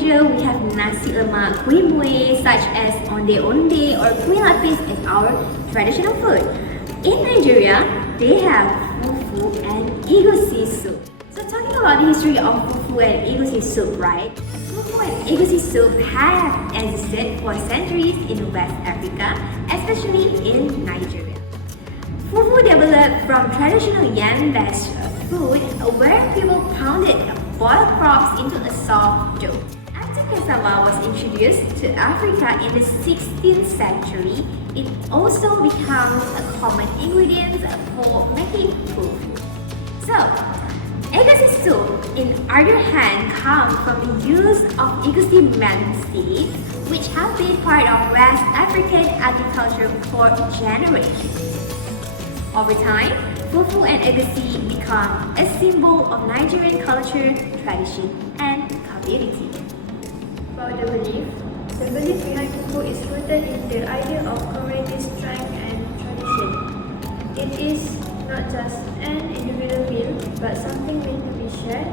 Malaysia, we have nasi lemak, kuih muih, such as onde-onde or kuih lapis as our traditional food. In Nigeria, they have fufu and egusi soup. So talking about the history of fufu and egusi soup, right? Fufu and egusi soup have existed for centuries in West Africa, especially in Nigeria. Fufu developed from traditional yam-based food where people pounded boiled crops into a soft dough. After cassava was introduced to Africa in the 16th century, it also becomes a common ingredient for making fufu. So, egusi soup, in other hand, comes from the use of egusi melon seeds, which have been part of West African agriculture for generations. Over time, fufu and egusi become a symbol of Nigerian culture, tradition, and community. About the belief behind fufu is rooted in the idea of community strength and tradition. It is not just an individual meal, but something meant to be shared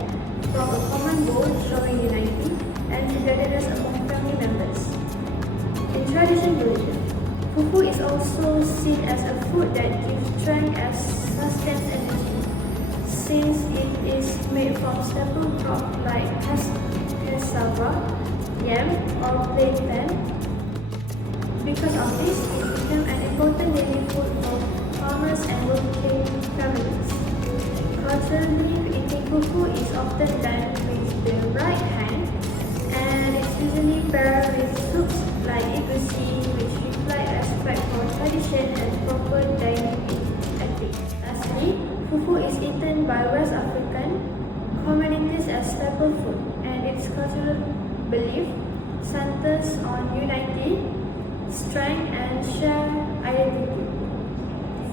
from a common goal, showing unity and togetherness among family members. In tradition religion, fufu is also seen as a food that gives strength and sustains energy, since it is made from staple crops like cassava, yam, or plantain. Because of this, it became an important daily food for farmers and working families. Culturally, eating fufu is often done with the right hand, and it's usually paired with soups like egusi, which reflect respect for tradition and proper dining ethics. Lastly, fufu is eaten by West African communities as staple food, and its cultural belief centers on unity, strength, and shared identity.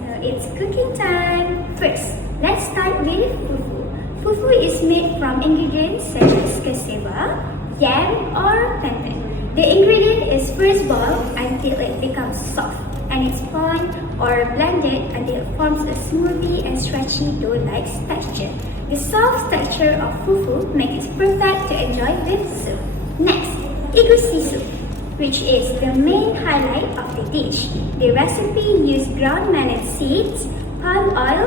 So it's cooking time! First, let's start with fufu. Fufu is made from ingredients such as cassava, yam, or plantain. The ingredient is first boiled until it becomes soft, and it's pounded or blended until it forms a smoothie and stretchy dough-like texture. The soft texture of fufu makes it perfect to enjoy with soup. Next, egusi soup, which is the main highlight of the dish. The recipe uses ground melon seeds, palm oil,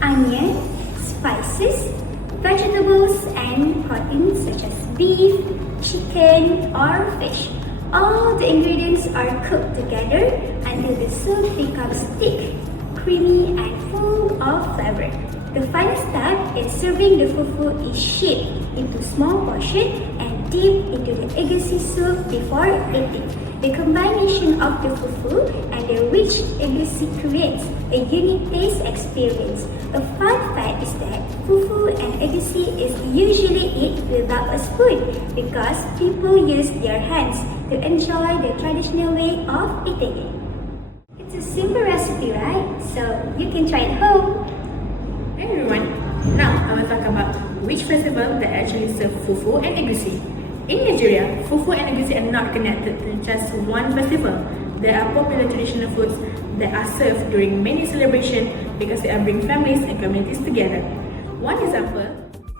onion, spices, vegetables, and proteins such as beef, chicken, or fish. All the ingredients are cooked together until the soup becomes thick, creamy, and full of flavor. The final step in serving the fufu is shaped into small portions and dipped into the egusi soup before eating. The combination of the fufu and the rich egusi creates a unique taste experience. A fun fact is that fufu and egusi is usually eaten without a spoon because people use their hands to enjoy the traditional way of eating it. It's a simple recipe, right? So you can try it at home. Hey everyone, now I will talk about which festival that actually serve fufu and egusi. In Nigeria, fufu and egusi are not connected to just one festival. There are popular traditional foods that are served during many celebrations because they bring families and communities together. One example,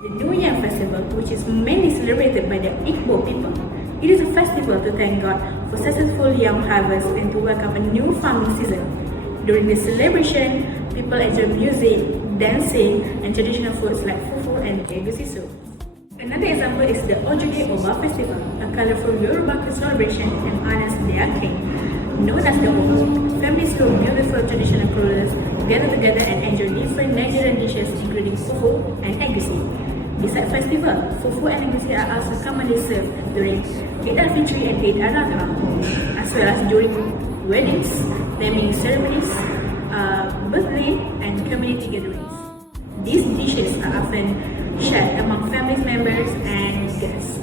the New Yam Festival, which is mainly celebrated by the Igbo people. It is a festival to thank God for successful yam harvest and to welcome a new farming season. During this celebration, people enjoy music, dancing, and traditional foods like fufu and egusi soup. Another example is the Ojude Oba Festival, a colorful Yoruba celebration and honors their king. Known as the Oba, families throw beautiful traditional clothes, gather together and enjoy different Nigerian dishes including fufu and egusi. Besides festival, fufu and egusi are also commonly served during Eid al-Fitr and Eid al-Adha, as well as during weddings, naming ceremonies, birthday, and community gatherings. These dishes are often shared among family members and guests,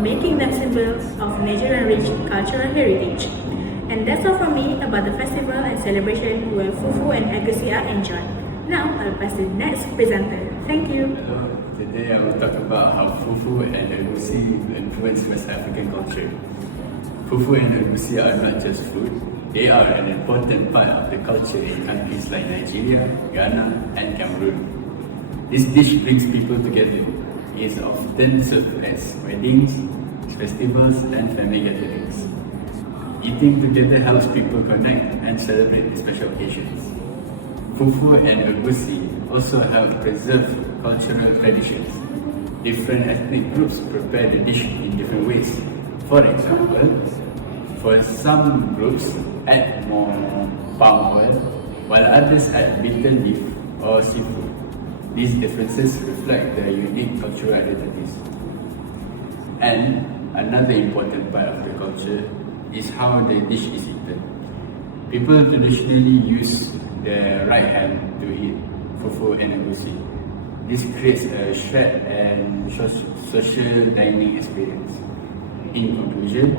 making them symbols of Nigerian rich cultural heritage. And that's all from me about the festival and celebration where fufu and egusi are enjoyed. Now, I'll pass to the next presenter. Thank you. Today I will talk about how fufu and egusi influence West African culture. Fufu and egusi are not just food, they are an important part of the culture in countries like Nigeria, Ghana, and Cameroon. This dish brings people together. It is often served at weddings, festivals, and family gatherings. Eating together helps people connect and celebrate special occasions. Fufu and Egusi also help preserve cultural traditions. Different ethnic groups prepare the dish in different ways. For example, for some groups add more palm oil, while others add bitter leaf or seafood. These differences reflect their unique cultural identities. And another important part of the culture is how the dish is eaten. People traditionally use their right hand to eat fufu and egusi. This creates a shared and social dining experience. In conclusion,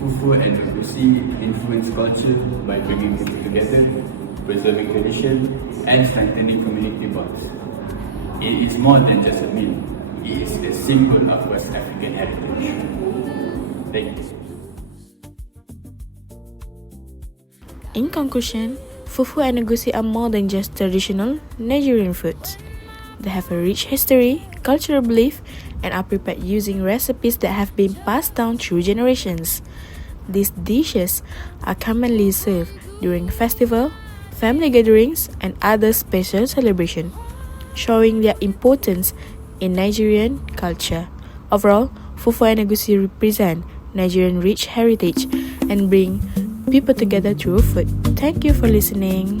fufu and egusi influence culture by bringing people together, preserving tradition, and strengthening community bonds. It is more than just a meal. It is a symbol of West African heritage. Thank you. In conclusion, fufu and egusi are more than just traditional Nigerian foods. They have a rich history, cultural belief, and are prepared using recipes that have been passed down through generations. These dishes are commonly served during festival, family gatherings, and other special celebrations, showing their importance in Nigerian culture. Overall, fufu and egusi represent Nigerian rich heritage and bring people together through food. Thank you for listening.